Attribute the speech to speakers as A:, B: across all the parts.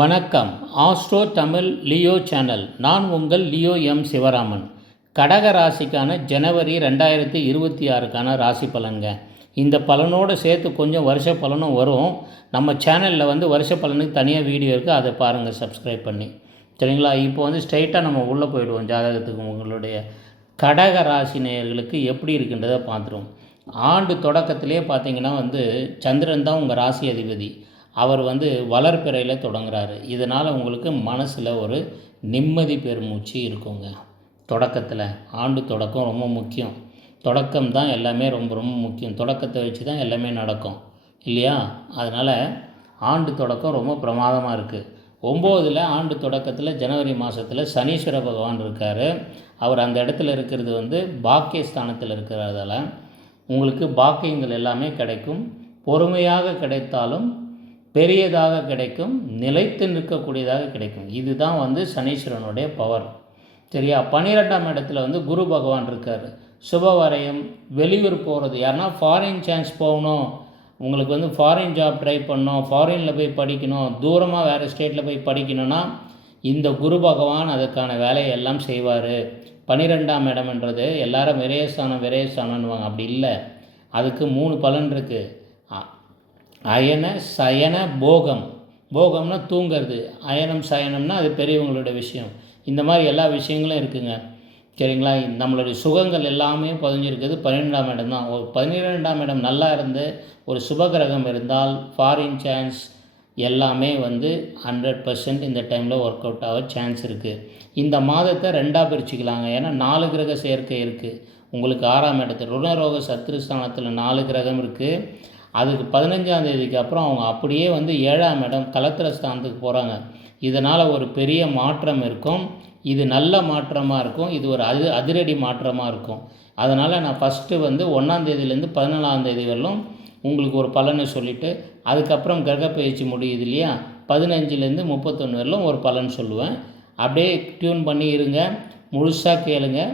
A: வணக்கம். Astro Tamil Leo channel. நான் உங்கள் லியோ எம் சிவராமன். கடக ராசிக்கான ஜனவரி ரெண்டாயிரத்தி இருபத்தி ஆறுக்கான ராசி பலன்க இந்த பலனோடு சேர்த்து கொஞ்சம் வருஷ பலனும் வரும். நம்ம சேனலில் வந்து வருஷ பலனுக்கு தனியாக வீடியோ இருக்குது அதை பாருங்கள் சப்ஸ்கிரைப் பண்ணி. சரிங்களா? இப்போ வந்து ஸ்ட்ரைட்டாக நம்ம உள்ளே போயிடுவோம் ஜாதகத்துக்கு உங்களுடைய கடக ராசி நேயர்களுக்கு எப்படி இருக்குன்றதை பார்த்துருவோம். ஆண்டு தொடக்கத்திலே பார்த்தீங்கன்னா வந்து சந்திரன் தான் உங்கள் ராசி அதிபதி. அவர் வந்து வளர்ப்பிறையில் தொடங்குறாரு. இதனால் உங்களுக்கு மனசில் ஒரு நிம்மதி பெருமூச்சு இருக்குங்க. தொடக்கத்தில் ஆண்டு தொடக்கம் ரொம்ப முக்கியம். தொடக்கம் தான் எல்லாமே ரொம்ப ரொம்ப முக்கியம். தொடக்கத்தை வச்சு தான் எல்லாமே நடக்கும். இல்லையா? அதனால் ஆண்டு தொடக்கம் ரொம்ப பிரமாதமாக இருக்குது ஒம்போதில் ஆண்டு தொடக்கத்தில் ஜனவரி மாதத்தில் சனீஸ்வர பகவான் இருக்கார். அவர் அந்த இடத்துல இருக்கிறது வந்து பாக்கியஸ்தானத்தில் இருக்கிறதால உங்களுக்கு பாக்கியங்கள் எல்லாமே கிடைக்கும். பொறுமையாக கிடைத்தாலும் பெரியதாக கிடைக்கும் நிலைத்து நிற்கக்கூடியதாக கிடைக்கும். இதுதான் வந்து சனீஸ்வரனுடைய பவர் சரியா? பன்னிரெண்டாம் இடத்துல வந்து குரு பகவான் இருக்கார். சுபவரையம் வெளியூர் போகிறது யாருன்னா ஃபாரின் சான்ஸ் போகணும். உங்களுக்கு வந்து ஃபாரின் ஜாப் ட்ரை பண்ணணும். ஃபாரினில் போய் படிக்கணும். தூரமாக வேறு ஸ்டேட்டில் போய் படிக்கணும்னா இந்த குரு பகவான் அதுக்கான வேலையை எல்லாம் செய்வார். பன்னிரெண்டாம் இடம்ன்றது எல்லாரும் விரயஸ்தானம் விரயஸ்தானம்னுவாங்க அப்படி இல்லை. அதுக்கு மூணு பலன் இருக்குது அயன சயன போகம். போகம்னா தூங்கிறது. அயனம் சயனம்னா அது பெரியவங்களோட விஷயம். இந்த மாதிரி எல்லா விஷயங்களும் இருக்குங்க. சரிங்களா? நம்மளுடைய சுகங்கள் எல்லாமே பதிஞ்சிருக்கிறது பன்னிரெண்டாம் இடம் தான். ஒரு பன்னிரெண்டாம் இடம் நல்லா இருந்து ஒரு சுபகிரகம் இருந்தால் ஃபாரின் சான்ஸ் எல்லாமே வந்து ஹண்ட்ரட் பர்சன்ட் இந்த டைமில் ஒர்க் அவுட் ஆக சான்ஸ் இருக்குது இந்த மாதத்தை ரெண்டாக பிரிச்சுக்கலாங்க. ஏன்னா நாலு கிரக சேர்க்கை இருக்குது உங்களுக்கு ஆறாம் இடத்துல ருணரோக சத்ருஸ்தானத்தில் நாலு கிரகம் இருக்குது அதுக்கு பதினஞ்சாம் தேதிக்கு அப்புறம் அவங்க அப்படியே வந்து ஏழாம் இடம் கலத்திர ஸ்தானத்துக்கு போகிறாங்க இதனால் ஒரு பெரிய மாற்றம் இருக்கும். இது நல்ல மாற்றமாக இருக்கும். இது ஒரு அது அதிரடி மாற்றமாக இருக்கும். அதனால் நான் ஃபஸ்ட்டு வந்து ஒன்றாந்தேதியிலேருந்து பதினாலாம் தேதி வரலும் உங்களுக்கு ஒரு பலனை சொல்லிவிட்டு அதுக்கப்புறம் கிரகப்பயிற்சி முடியுது இல்லையா? பதினஞ்சுலேருந்து முப்பத்தொன்று வரலும் ஒரு பலன் சொல்லுவேன். அப்படியே டியூன் பண்ணி இருங்க. முழுசாக கேளுங்கள்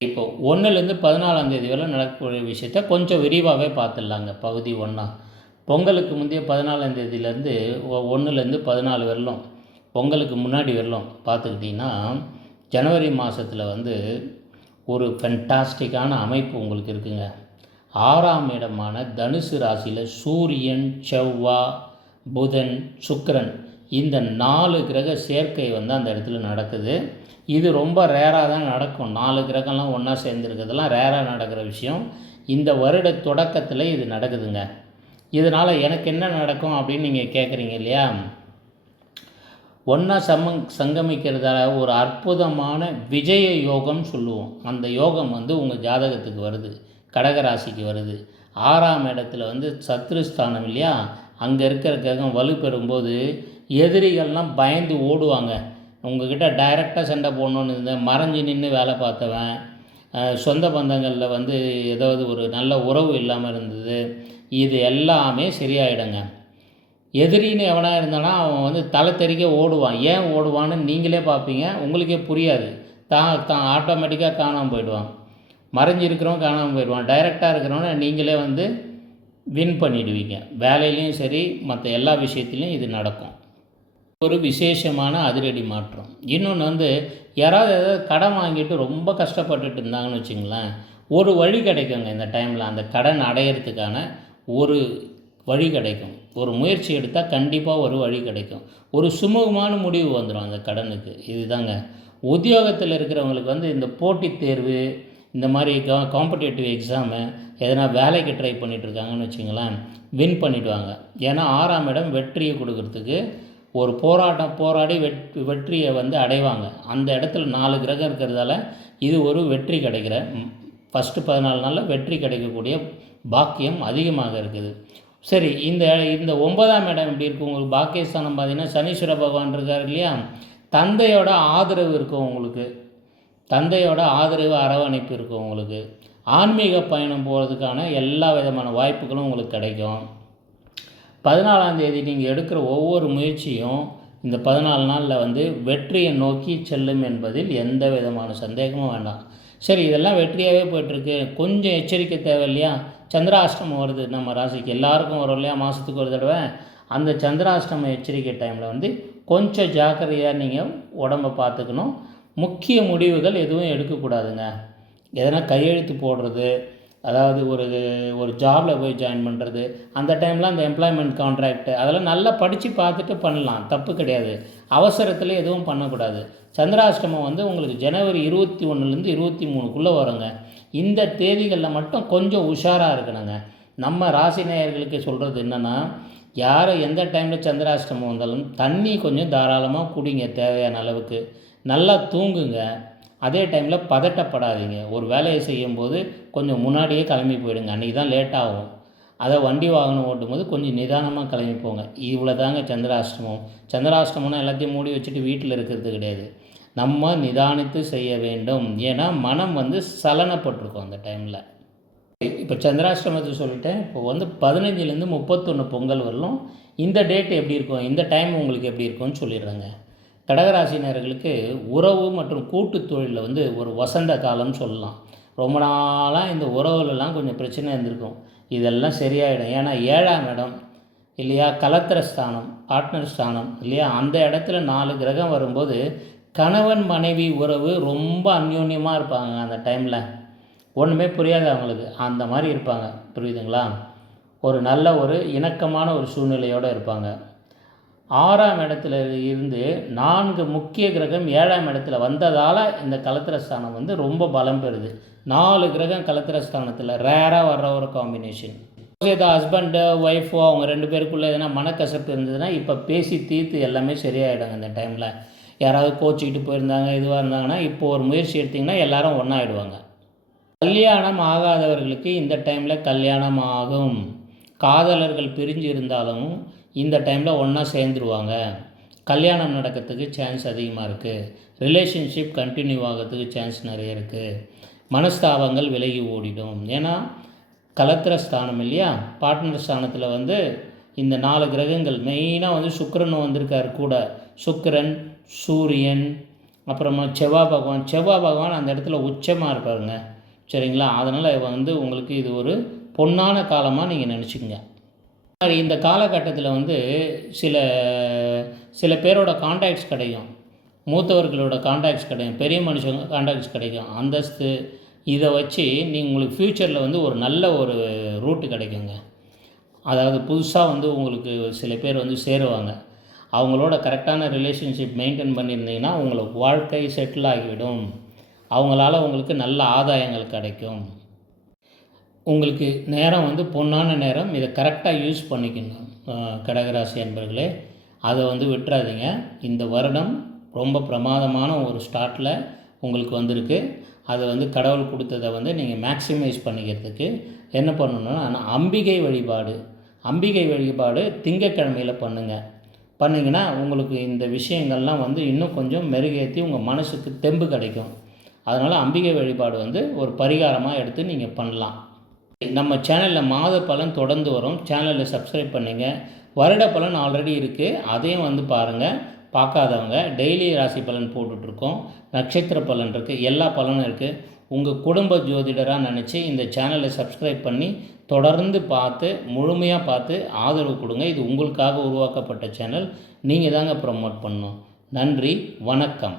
A: இப்போ ஒன்றுலேருந்து பதினாலாம் தேதி வரை நடக்கக்கூடிய விஷயத்த கொஞ்சம் விரிவாகவே பார்த்துடலாங்க பகுதி ஒன்றா பொங்கலுக்கு முந்தைய பதினாலாம் தேதியிலேருந்து ஒன்றுலேருந்து பதினாலு வரலும் பொங்கலுக்கு முன்னாடி வரலும் பார்த்துக்கிட்டிங்கன்னா ஜனவரி மாதத்தில் வந்து ஒரு ஃபென்டாஸ்டிக்கான அமைப்பு உங்களுக்கு இருக்குங்க. ஆறாம் இடமான தனுசு ராசியில் சூரியன் செவ்வாய் புதன் சுக்கரன் இந்த நாலு கிரக சேர்க்கை வந்து அந்த இடத்துல நடக்குது. இது ரொம்ப ரேராக தான் நடக்கும். நாலு கிரகம்லாம் ஒன்றா சேர்ந்துருக்கிறதுலாம் ரேராக நடக்கிற விஷயம். இந்த வருட தொடக்கத்தில் இது நடக்குதுங்க. இதனால் எனக்கு என்ன நடக்கும் அப்படின்னு நீங்கள் கேட்குறீங்க இல்லையா? ஒன்றா சமங் சங்கமிக்கிறதால ஒரு அற்புதமான விஜய யோகம்னு சொல்லுவோம். அந்த யோகம் வந்து உங்கள் ஜாதகத்துக்கு வருது. கடகராசிக்கு வருது. ஆறாம் இடத்துல வந்து சத்ருஸ்தானம் இல்லையா? அங்கே இருக்கிற கிரகம் வலுப்பெறும்போது எதிரிகள்லாம் பயந்து ஓடுவாங்க. உங்ககிட்ட டைரெக்டாக சண்டை போடணுன்னு இருந்தேன் மறைஞ்சு நின்று வேலை பார்த்தவன் சொந்த பந்தங்களில் வந்து ஏதாவது ஒரு நல்ல உறவு இல்லாமல் இருந்தது. இது எல்லாமே சரியாயிடுங்க. எதிரின்னு எவனாக இருந்தானா அவன் வந்து தலை தெறிக்க ஓடுவான். ஏன் ஓடுவான்னு நீங்களே பார்ப்பீங்க. உங்களுக்கே புரியாது. தான் தான் ஆட்டோமேட்டிக்காக காணாமல் போயிடுவான். மறைஞ்சிருக்கிறவன் காணாமல் போயிடுவான். டைரெக்டாக இருக்கிறவன நீங்களே வந்து வின் பண்ணிடுவீங்க. வேலையிலையும் சரி மற்ற எல்லா விஷயத்துலையும் இது நடக்கும். ஒரு விசேஷமான அதிரடி மாற்றம். இன்னொன்று வந்து யாராவது ஏதாவது கடன் வாங்கிட்டு ரொம்ப கஷ்டப்பட்டுட்டு இருந்தாங்கன்னு வச்சுங்களேன் ஒரு வழி கிடைக்குங்க இந்த டைமில் அந்த கடன் அடையிறதுக்கான ஒரு வழி கிடைக்கும். ஒரு முயற்சி எடுத்தால் கண்டிப்பாக ஒரு வழி கிடைக்கும். ஒரு சுமூகமான முடிவு வந்துடும் அந்த கடனுக்கு. இதுதாங்க. உத்தியோகத்தில் இருக்கிறவங்களுக்கு வந்து இந்த போட்டித் தேர்வு இந்த மாதிரி கா காம்படேட்டிவ் எக்ஸாமு எதனா வேலைக்கு ட்ரை பண்ணிகிட்ருக்காங்கன்னு வச்சுங்களேன் வின் பண்ணிவிடுவாங்க ஏன்னா ஆறாம் இடம் வெற்றியை கொடுக்கறதுக்கு ஒரு போராட்டம் போராடி வெட் வெற்றியை வந்து அடைவாங்க. அந்த இடத்துல நாலு கிரகம் இருக்கிறதால இது ஒரு வெற்றி கிடைக்கிற ஃபஸ்ட்டு பதினாலு நாளில் வெற்றி கிடைக்கக்கூடிய பாக்கியம் அதிகமாக இருக்குது. சரி இந்த இந்த ஒன்பதாம் இடம் எப்படி இருக்கும் உங்களுக்கு பாக்கியஸ்தானம் பார்த்தீங்கன்னா சனீஸ்வர பகவான் இருக்கார் இல்லையா? தந்தையோட ஆதரவு இருக்கும் உங்களுக்கு. தந்தையோட ஆதரவு அரவணைப்பு இருக்கும் உங்களுக்கு. ஆன்மீக பயணம் போகிறதுக்கான எல்லா விதமான வாய்ப்புகளும் உங்களுக்கு கிடைக்கும். பதினாலாம் தேதி நீங்கள் எடுக்கிற ஒவ்வொரு முயற்சியும் இந்த பதினாலு நாளில் வந்து வெற்றியை நோக்கி செல்லும் என்பதில் எந்த விதமான சந்தேகமும் வேண்டாம். சரி இதெல்லாம் வெற்றியாகவே போயிட்டுருக்கு. கொஞ்சம் எச்சரிக்கை தேவை இல்லையா? சந்திராஷ்டமம் வருது. நம்ம ராசிக்கு எல்லாருக்கும் வரும் இல்லையா? மாதத்துக்கு ஒரு தடவை. அந்த சந்திராஷ்டம எச்சரிக்கை டைமில் வந்து கொஞ்சம் ஜாக்கிரதையாக நீங்கள் உடம்பை பார்த்துக்கணும். முக்கிய முடிவுகள் எதுவும் எடுக்கக்கூடாதுங்க. எதனா கையெழுத்து போடுறது அதாவது ஒரு ஒரு ஜாபில் போய் ஜாயின் பண்ணுறது அந்த டைமில் அந்த எம்ப்ளாய்மெண்ட் கான்ட்ராக்ட் அதெல்லாம் நல்லா படித்து பார்த்துட்டு பண்ணலாம். தப்பு கிடையாது. அவசரத்தில் எதுவும் பண்ணக்கூடாது. சந்திராஷ்டமம் வந்து உங்களுக்கு ஜனவரி இருபத்தி ஒன்றுலேருந்து இருபத்தி மூணுக்குள்ளே வருங்க. இந்த தேதிகளில் மட்டும் கொஞ்சம் உஷாராக இருக்கணுங்க. நம்ம ராசி நேயர்களுக்கு சொல்கிறது என்னென்னா யார் எந்த டைமில் சந்திராஷ்டமம் வந்தாலும் தண்ணி கொஞ்சம் தாராளமாக குடிங்க தேவையான அளவுக்கு. நல்லா தூங்குங்க. அதே டைமில் பதட்டப்படாதீங்க. ஒரு வேலையை செய்யும்போது கொஞ்சம் முன்னாடியே கிளம்பி போயிடுங்க. அன்றைக்கி தான் லேட் ஆகும். அதை வண்டி வாகனம் ஓட்டும்போது கொஞ்சம் நிதானமாக கிளம்பி போங்க. இவ்வளோ தாங்க சந்திராஷ்டமம். சந்திராஷ்டமம்னா எல்லாத்தையும் மூடி வச்சுட்டு வீட்டில் இருக்கிறது கிடையாது. நம்ம நிதானித்து செய்ய வேண்டும். ஏன்னா மனம் வந்து சலனப்பட்டிருக்கும் அந்த டைமில் இப்போ சந்திராஷ்டமத்தை சொல்லிட்டேன். இப்போ வந்து பதினஞ்சுலேருந்து முப்பத்தொன்று பொங்கல் வரலும் இந்த டேட் எப்படி இருக்கும்? இந்த டைம் உங்களுக்கு எப்படி இருக்கும்னு சொல்லிடுறேங்க. கடகராசினர்களுக்கு உறவு மற்றும் கூட்டு தொழிலில் வந்து ஒரு வசந்த காலம்னு சொல்லலாம். ரொம்ப நாளாக இந்த உறவுலலாம் கொஞ்சம் பிரச்சனை இருந்திருக்கும். இதெல்லாம் சரியாயிடும். ஏன்னா ஏழாம் இடம் இல்லையா கலத்திர ஸ்தானம் பார்ட்னர் ஸ்தானம் இல்லையா அந்த இடத்துல நாலு கிரகம் வரும்போது கணவன் மனைவி உறவு ரொம்ப அந்யோன்யமாக இருப்பாங்க அந்த டைமில் ஒன்றுமே புரியாது அவங்களுக்கு. அந்த மாதிரி இருப்பாங்க. புரியுதுங்களா? ஒரு நல்ல ஒரு இணக்கமான ஒரு சூழ்நிலையோடு இருப்பாங்க. ஆறாம் இடத்துல இருந்து நான்கு முக்கிய கிரகம் ஏழாம் இடத்துல வந்ததால் இந்த கலத்திரஸ்தானம் வந்து ரொம்ப பலம் பெறுது. நாலு கிரகம் கலத்திரஸ்தானத்தில் ரேராக வர்ற ஒரு காம்பினேஷன் இது ஹஸ்பண்டு ஒய்ஃபோ அவங்க ரெண்டு பேருக்குள்ளே எதனா மனக்கசப்பு இருந்ததுன்னா இப்போ பேசி தீர்த்து எல்லாமே சரியாயிடும் இந்த டைமில் யாராவது கோச்சிக்கிட்டு போயிருந்தாங்க இதுவாக இருந்தாங்கன்னா இப்போ ஒரு முயற்சி எடுத்திங்கன்னா எல்லாரும் ஒன்றாயிடுவாங்க கல்யாணம் ஆகாதவர்களுக்கு இந்த டைமில் கல்யாணம் ஆகும். காதலர்கள் பிரிஞ்சு இருந்தாலும் இந்த டைமில் ஒன்றா சேர்ந்துருவாங்க. கல்யாணம் நடக்கிறதுக்கு சான்ஸ் அதிகமாக இருக்குது ரிலேஷன்ஷிப் கண்டினியூ ஆகிறதுக்கு சான்ஸ் நிறைய இருக்குது மனஸ்தாபங்கள் விலகி ஓடிடும். ஏன்னா கலத்திர ஸ்தானம் இல்லையா? பார்ட்னர் ஸ்தானத்தில் வந்து இந்த நாலு கிரகங்கள் மெயினாக வந்து சுக்கரன் வந்திருக்கார் கூட. சுக்கிரன் சூரியன் அப்புறமா செவ்வாய் பகவான். செவ்வாய் பகவான் அந்த இடத்துல உச்சமாக இருப்பாருங்க. சரிங்களா? அதனால் வந்து உங்களுக்கு இது ஒரு பொன்னான காலமாக நீங்கள் நினச்சிக்கங்க. இந்த காலகட்டத்தில் வந்து சில சில பேரோட காண்டாக்ட்ஸ் கிடைக்கும். மூத்தவர்களோட காண்டாக்ட்ஸ் கிடைக்கும். பெரிய மனுஷங்க காண்டாக்ட்ஸ் கிடைக்கும். அந்தஸ்து இதை வச்சு நீங்கள் உங்களுக்கு ஃப்யூச்சரில் வந்து ஒரு நல்ல ஒரு ரூட்டு கிடைக்குங்க. அதாவது புதுசாக வந்து உங்களுக்கு சில பேர் வந்து சேருவாங்க. அவங்களோட கரெக்டான ரிலேஷன்ஷிப் மெயின்டைன் பண்ணியிருந்தீங்கன்னா உங்களுக்கு வாழ்க்கை செட்டில் ஆகிவிடும். அவங்களால உங்களுக்கு நல்ல ஆதாயங்கள் கிடைக்கும். உங்களுக்கு நேரம் வந்து பொன்னான நேரம். இதை கரெக்டாக யூஸ் பண்ணிக்கணும் கடகராசி அன்பர்களே. அதை வந்து விட்டுறாதீங்க. இந்த வருடம் ரொம்ப பிரமாதமான ஒரு ஸ்டார்ட்டில் உங்களுக்கு வந்திருக்கு. அதை வந்து கடவுள் கொடுத்ததை வந்து நீங்கள் மேக்ஸிமைஸ் பண்ணிக்கிறதுக்கு என்ன பண்ணணும்னா அம்பிகை வழிபாடு அம்பிகை வழிபாடு திங்கக்கிழமையில் பண்ணுங்கள் பண்ணிங்கன்னா உங்களுக்கு இந்த விஷயங்கள்லாம் வந்து இன்னும் கொஞ்சம் மெருகேற்றி உங்கள் மனசுக்கு தெம்பு கிடைக்கும். அதனால் அம்பிகை வழிபாடு வந்து ஒரு பரிகாரமாக எடுத்து நீங்கள் பண்ணலாம். நம்ம சேனலில் மாத பலன் தொடர்ந்து வரும். சேனலில் சப்ஸ்கிரைப் பண்ணுங்கள் வருட பலன் ஆல்ரெடி இருக்குது அதையும் வந்து பாருங்கள் பார்க்காதவங்க டெய்லி ராசி பலன் போட்டுட்ருக்கோம். நட்சத்திர பலன் இருக்குது எல்லா பலனும் இருக்குது உங்கள் குடும்ப ஜோதிடராக நினச்சி இந்த சேனலை சப்ஸ்கிரைப் பண்ணி தொடர்ந்து பார்த்து முழுமையாக பார்த்து ஆதரவு கொடுங்க. இது உங்களுக்காக உருவாக்கப்பட்ட சேனல் நீங்கள் தாங்க ப்ரொமோட் பண்ணணும். நன்றி. வணக்கம்.